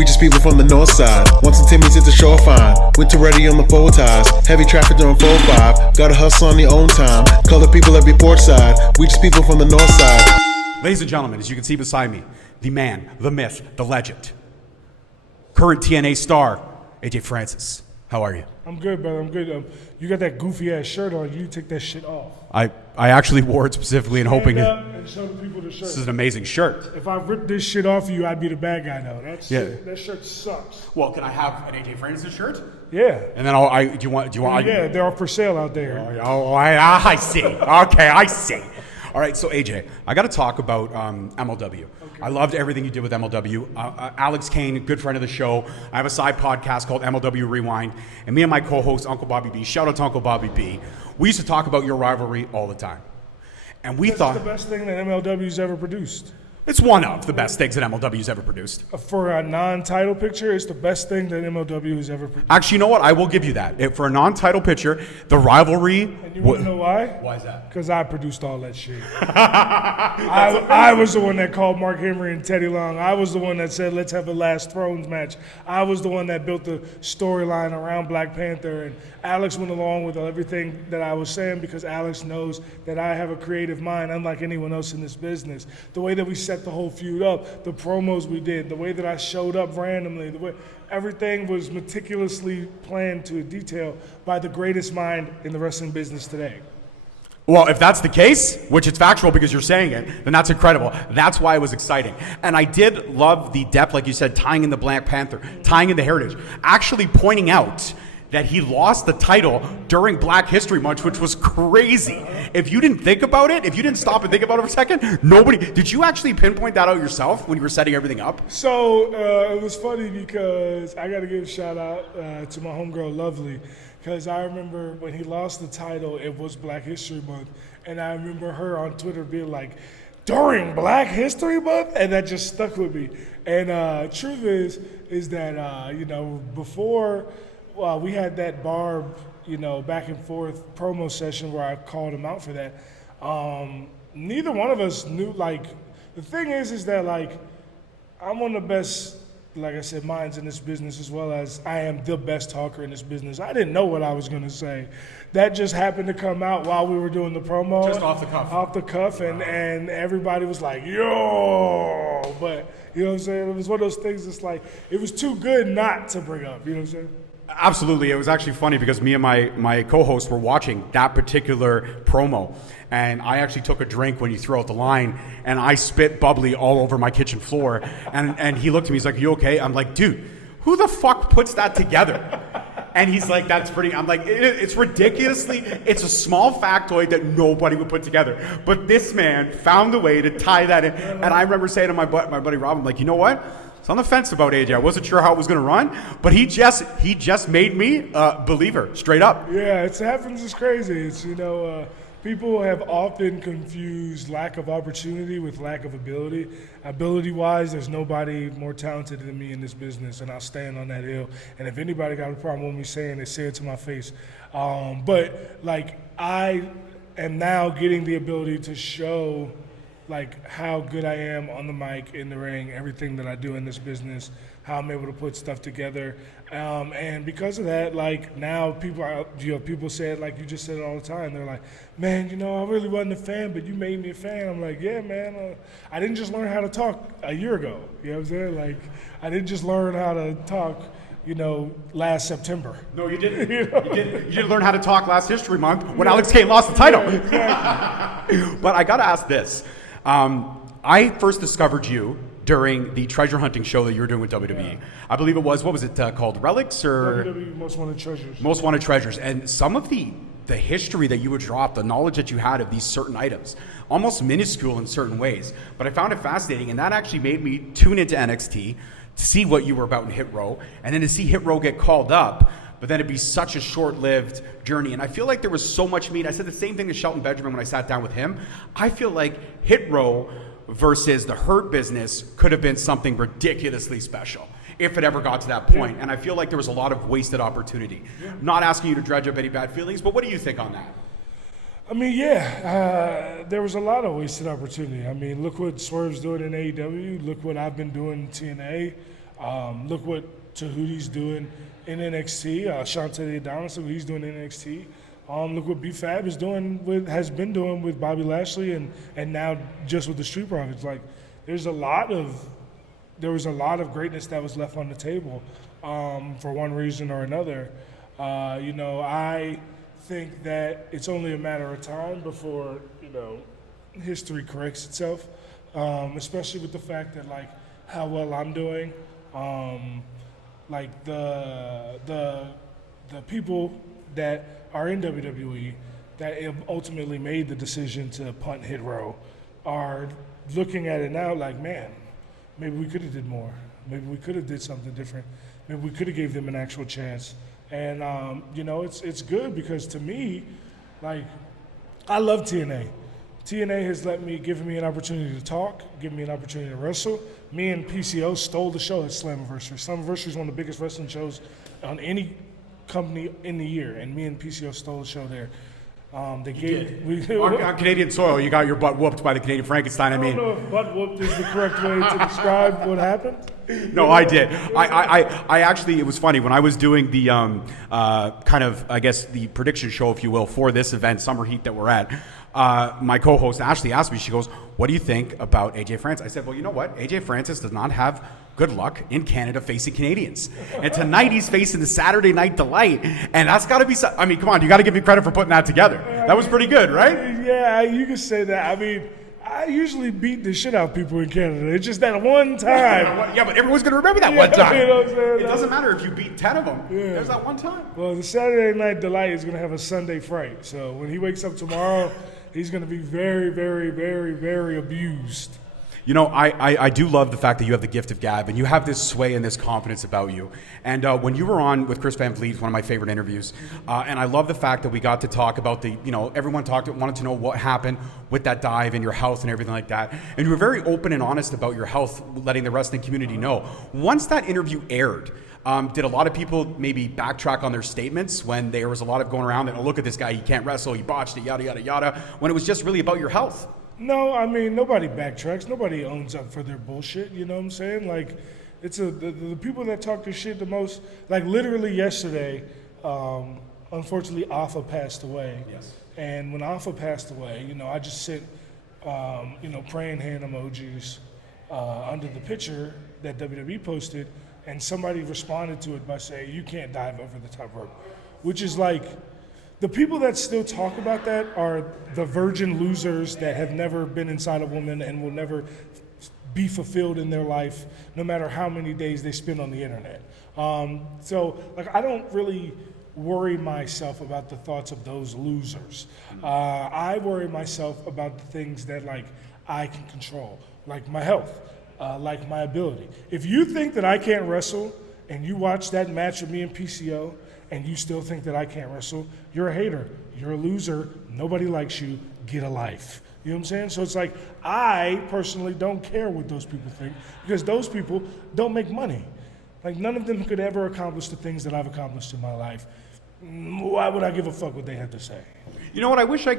We just people from the north side. Once and Timmy's at the shore fine. Winter ready on the four ties. Heavy traffic during 4-5. Gotta hustle on your own time. Color people every port side. We just people from the north side. Ladies and gentlemen, as you can see beside me, the man, the myth, the legend, current TNA star, AJ Francis. How are you? I'm good, brother. I'm good. You got that goofy ass shirt on. You take that shit off. I actually wore it specifically and hoping Stand up and show the people the shirt. this is an amazing shirt. If I ripped this shit off of you, I'd be the bad guy though. That shirt sucks. Well, can I have an AJ Francis shirt? Yeah. And then do you want? Yeah, they're all for sale out there. Oh, I see. Okay, I see. All right, so AJ, I got to talk about MLW. Okay. I loved everything you did with MLW. Alex Kane, a good friend of the show. I have a side podcast called MLW Rewind, and me and my co-host, Uncle Bobby B, shout out to Uncle Bobby B, we used to talk about your rivalry all the time. And we thought it's the best thing that MLW's ever produced. It's one of the best things that MLW's ever produced. For a non-title picture, it's the best thing that MLW has ever produced. Actually, you know what? I will give you that. For a non-title picture, the rivalry... And you want to know why? Why is that? Because I produced all that shit. I was the one that called Mark Henry and Teddy Long. I was the one that said, let's have a Last Thrones match. I was the one that built the storyline around Black Panther. And Alex went along with everything that I was saying because Alex knows that I have a creative mind, unlike anyone else in this business. The way that we set the whole feud up, the promos we did, the way that I showed up randomly, the way everything was meticulously planned to a detail by the greatest mind in the wrestling business today. Well, if that's the case, which it's factual because you're saying it, then that's incredible. That's why it was exciting. And I did love the depth, like you said, tying in the Black Panther, tying in the heritage, actually pointing out that he lost the title during Black History Month, which was crazy. If you didn't think about it, if you didn't stop and think about it for a second, nobody... Did you actually pinpoint that out yourself when you were setting everything up? So it was funny because I got to give a shout out to my homegirl Lovely, because I remember when he lost the title, it was Black History Month, and I remember her on Twitter being like, during Black History Month? And that just stuck with me. And truth is that, before... we had that Barb, back and forth promo session where I called him out for that. Neither one of us knew, the thing is that, I'm one of the best, like I said, minds in this business, as well as I am the best talker in this business. I didn't know what I was going to say. That just happened to come out while we were doing the promo. Just off the cuff. Off the cuff, and everybody was like, yo! But, you know what I'm saying? It was one of those things that's like, it was too good not to bring up, you know what I'm saying? Absolutely. It was actually funny because me and my co-host were watching that particular promo, and I actually took a drink when you threw out the line, and I spit bubbly all over my kitchen floor, and he looked at me, he's like, "You okay?" I'm like, "Dude, who the fuck puts that together?" And he's like, "That's pretty..." I'm like, it's a small factoid that nobody would put together, but this man found a way to tie that in. And I remember saying to my buddy Rob, I'm like, "You know what? I was on the fence about AJ. I wasn't sure how it was going to run, but he just made me a believer, straight up." Yeah, it happens. It's crazy. It's, people have often confused lack of opportunity with lack of ability. Ability-wise, there's nobody more talented than me in this business, and I'll stand on that hill. And if anybody got a problem with me saying it, say it to my face. But I am now getting the ability to show how good I am on the mic, in the ring, everything that I do in this business, how I'm able to put stuff together. And because of that, now people say it like you just said it all the time. They're like, "Man, I really wasn't a fan, but you made me a fan." I'm like, "Yeah, man, I didn't just learn how to talk a year ago." You know what I'm saying? I didn't just learn how to talk, last September. No, you didn't. You didn't learn how to talk last History Month when Alex Kane lost the title. Yeah, exactly. But I got to ask this. I first discovered you during the treasure hunting show that you were doing with WWE. Yeah. I believe it was, what was it called? Relics or? WWE Most Wanted Treasures. Most Wanted Treasures. And some of the history that you would drop, the knowledge that you had of these certain items, almost minuscule in certain ways. But I found it fascinating, and that actually made me tune into NXT to see what you were about in Hit Row, and then to see Hit Row get called up, but then it'd be such a short-lived journey. And I feel like there was so much meat. I said the same thing to Shelton Benjamin when I sat down with him. I feel like Hit Row versus the Hurt Business could have been something ridiculously special if it ever got to that point. And I feel like there was a lot of wasted opportunity. Yeah. Not asking you to dredge up any bad feelings, but what do you think on that? I mean, there was a lot of wasted opportunity. I mean, look what Swerve's doing in AEW. Look what I've been doing in TNA. Look what Tahuti's doing in NXT. Shante Adonis, look what he's doing in NXT. Look what B-Fab has been doing with Bobby Lashley and now just with the Street Profits. Like, there was a lot of greatness that was left on the table for one reason or another. I think that it's only a matter of time before, history corrects itself, especially with the fact that, like, how well I'm doing. Like, the people that are in WWE that have ultimately made the decision to punt Hit Row are looking at it now like, man, maybe we could have did more. Maybe we could have did something different. Maybe we could have gave them an actual chance. And, it's good because to me, like, I love TNA. TNA has given me an opportunity to talk, given me an opportunity to wrestle. Me and PCO stole the show at Slammiversary. Slammiversary is one of the biggest wrestling shows on any company in the year, and me and PCO stole the show there. On Canadian soil, you got your butt whooped by the Canadian Frankenstein. I don't know if butt whooped is the correct way to describe what happened. No, I did. I actually, it was funny when I was doing the kind of, I guess, the prediction show, if you will, for this event, Summer Heat that we're at. My co-host Ashley asked me, she goes, "What do you think about AJ Francis?" I said, "Well, you know what? AJ Francis does not have good luck in Canada facing Canadians. And tonight he's facing the Saturday Night Delight, and that's got to be. I mean, come on, you got to give me credit for putting that together. That was pretty good, right?" Yeah, you can say that. I mean, I usually beat the shit out of people in Canada. It's just that one time. Yeah, but everyone's going to remember that one time. You know what I'm saying? It doesn't matter if you beat 10 of them. Yeah. There's that one time. Well, the Saturday Night Delight is going to have a Sunday fright. So when he wakes up tomorrow, he's going to be very, very, very, very abused. You know, I do love the fact that you have the gift of gab and you have this sway and this confidence about you. And when you were on with Chris Van Vliet, one of my favorite interviews, and I love the fact that we got to talk about everyone wanted to know what happened with that dive and your health and everything like that. And you were very open and honest about your health, letting the wrestling community know. Once that interview aired, did a lot of people maybe backtrack on their statements when there was a lot of going around that, oh, look at this guy, he can't wrestle, he botched it, yada, yada, yada, when it was just really about your health? No, I mean, nobody backtracks. Nobody owns up for their bullshit, you know what I'm saying? Like, it's the people that talk their shit the most, like literally yesterday, unfortunately, Alpha passed away. Yes. And when Alpha passed away, I just sent, praying hand emojis under the picture that WWE posted, and somebody responded to it by saying, "You can't dive over the top rope," which is like, the people that still talk about that are the virgin losers that have never been inside a woman and will never be fulfilled in their life, no matter how many days they spend on the internet. So, I don't really worry myself about the thoughts of those losers. I worry myself about the things that, I can control, like my health, like my ability. If you think that I can't wrestle and you watch that match with me and PCO, and you still think that I can't wrestle, you're a hater. You're a loser. Nobody likes you. Get a life. You know what I'm saying? So it's like, I personally don't care what those people think because those people don't make money. Like, none of them could ever accomplish the things that I've accomplished in my life. Why would I give a fuck what they have to say? You know what? I wish I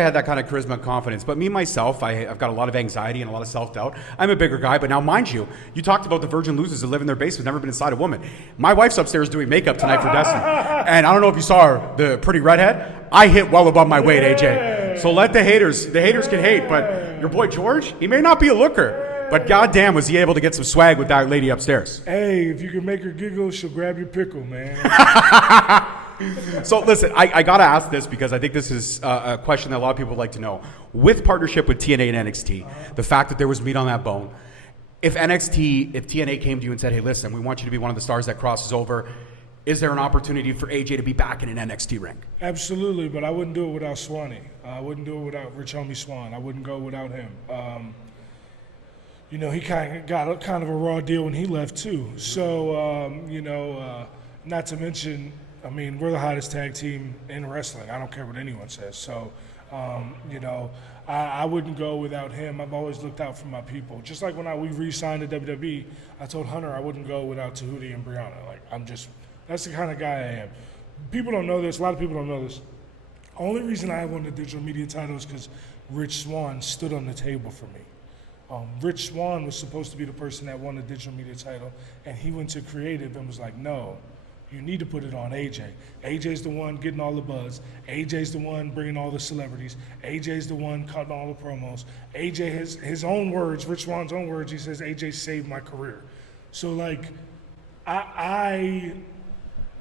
had that kind of charisma and confidence. But me, myself, I've got a lot of anxiety and a lot of self-doubt. I'm a bigger guy. But now, mind you, you talked about the virgin losers that live in their basement, never been inside a woman. My wife's upstairs doing makeup tonight for Destiny. And I don't know if you saw her, the pretty redhead. I hit well above my weight, AJ. So let the haters can hate. But your boy George, he may not be a looker. But goddamn, was he able to get some swag with that lady upstairs. Hey, if you can make her giggle, she'll grab your pickle, man. So listen, I got to ask this because I think this is a question that a lot of people would like to know. With partnership with TNA and NXT, the fact that there was meat on that bone, if TNA came to you and said, hey, listen, we want you to be one of the stars that crosses over, is there an opportunity for AJ to be back in an NXT ring? Absolutely, but I wouldn't do it without Swanee. I wouldn't do it without Rich Homie Swan. I wouldn't go without him. He kind of got kind of a raw deal when he left too. So, not to mention, I mean, we're the hottest tag team in wrestling. I don't care what anyone says. So, I wouldn't go without him. I've always looked out for my people. Just like when we re-signed to WWE, I told Hunter I wouldn't go without Tahuti and Brianna. That's the kind of guy I am. People don't know this. A lot of people don't know this. Only reason I won the digital media title is because Rich Swann stood on the table for me. Rich Swann was supposed to be the person that won the digital media title, and he went to creative and was like, no, you need to put it on AJ. AJ's the one getting all the buzz. AJ's the one bringing all the celebrities. AJ's the one cutting all the promos. AJ has his own words, Rich Swann's own words, he says, AJ saved my career. So like, I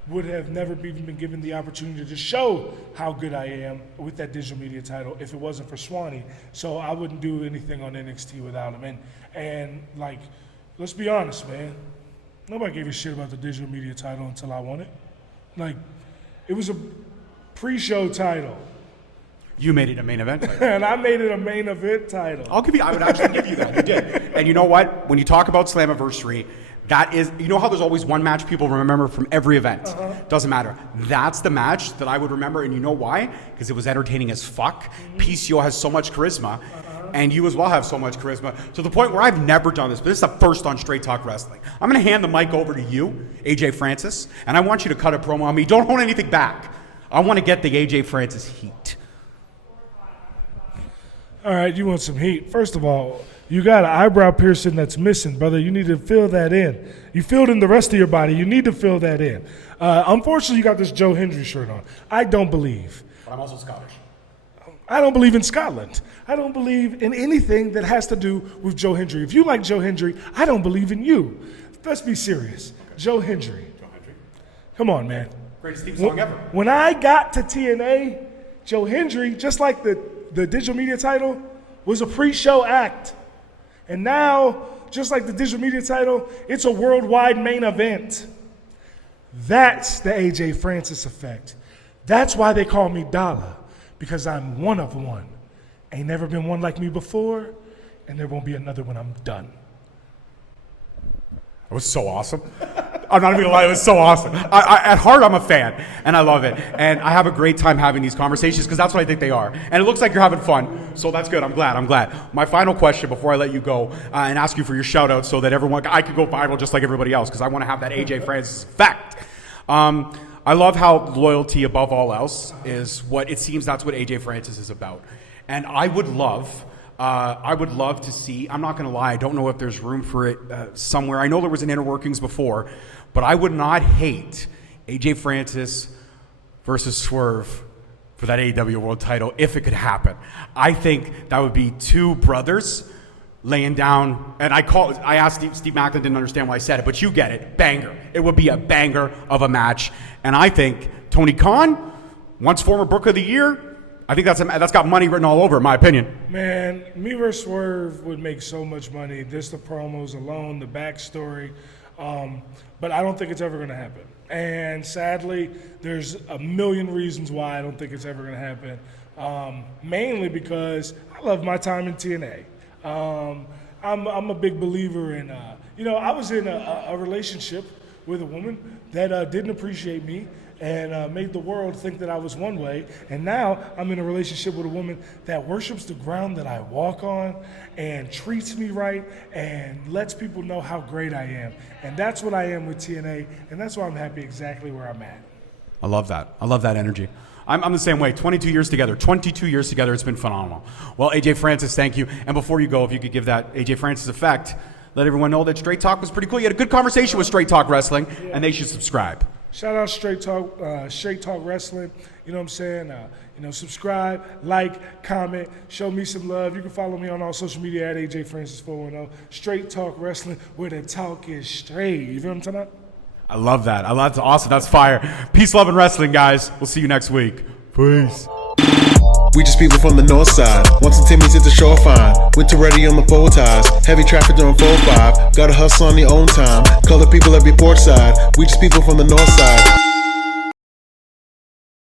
would have never even been given the opportunity to show how good I am with that digital media title if it wasn't for Swanee. So I wouldn't do anything on NXT without him. And like, let's be honest, man. Nobody gave a shit about the digital media title until I won it. Like, it was a pre-show title. You made it a main event title. And I made it a main event title. I would actually give you that. You did. And you know what? When you talk about Slammiversary, that is, you know how there's always one match people remember from every event? Doesn't matter. That's the match that I would remember, and you know why? Because it was entertaining as fuck. PCO has so much charisma, and you as well have so much charisma, to the point where I've never done this, but this is the first on Straight Talk Wrestling. I'm going to hand the mic over to you, AJ Francis, and I want you to cut a promo on me. Don't hold anything back. I want to get the AJ Francis heat. All right, you want some heat. First of all, you got an eyebrow piercing that's missing, brother. You need to fill that in. You filled in the rest of your body. You need to fill that in. Unfortunately, you got this Joe Hendry shirt on. I don't believe. But I'm also Scottish. I don't believe in Scotland. I don't believe in anything that has to do with Joe Hendry. If you like Joe Hendry, I don't believe in you. Let's be serious. Joe Hendry. Come on, man. Greatest theme song ever. When I got to TNA, Joe Hendry, just like the digital media title, was a pre-show act. And now, just like the digital media title, it's a worldwide main event. That's the AJ Francis effect. That's why they call me Dollar, because I'm one of one. Ain't never been one like me before, and there won't be another when I'm done. It was so awesome. I'm not even gonna lie, it was so awesome. At heart, I'm a fan, and I love it. And I have a great time having these conversations, because that's what I think they are. And it looks like you're having fun, so that's good. I'm glad. My final question before I let you go and ask you for your shout out so that I could go viral just like everybody else, because I want to have that AJ Francis effect. I love how loyalty above all else is what it seems that's what AJ Francis is about. And I would love to see, I'm not going to lie, I don't know if there's room for it somewhere. I know there was an inner workings before, but I would not hate AJ Francis versus Swerve for that AEW World title if it could happen. I think that would be two brothers laying down, and I asked Steve Macklin, didn't understand why I said it, but you get it, banger. It would be a banger of a match, and I think Tony Khan, once former Book of the Year, I think that's got money written all over, in my opinion. Man, me versus Swerve would make so much money. Just the promos alone, the backstory. But I don't think it's ever going to happen. And sadly, there's a million reasons why I don't think it's ever going to happen. Mainly because I love my time in TNA. I'm a big believer in, I was in a relationship with a woman that didn't appreciate me and made the world think that I was one way. And now I'm in a relationship with a woman that worships the ground that I walk on and treats me right and lets people know how great I am. And that's what I am with TNA, and that's why I'm happy exactly where I'm at. I love that. I love that energy. I'm the same way. 22 years together. It's been phenomenal. Well, AJ Francis, thank you. And before you go, if you could give that AJ Francis effect, let everyone know that Straight Talk was pretty cool. You had a good conversation with Straight Talk Wrestling, and they should subscribe. Shout out Straight Talk Wrestling. You know what I'm saying? Subscribe, like, comment, show me some love. You can follow me on all social media at AJ Francis 410. Straight Talk Wrestling, where the talk is straight. You feel what I'm talking about? I love that. That's awesome. That's fire. Peace, love, and wrestling, guys. We'll see you next week. Peace. We just people from the north side. Once the Timmy's hit the shore fine. Winter ready on the full ties. Heavy traffic during 4-5. Gotta hustle on your own time. Color people every port side. We just people from the north side.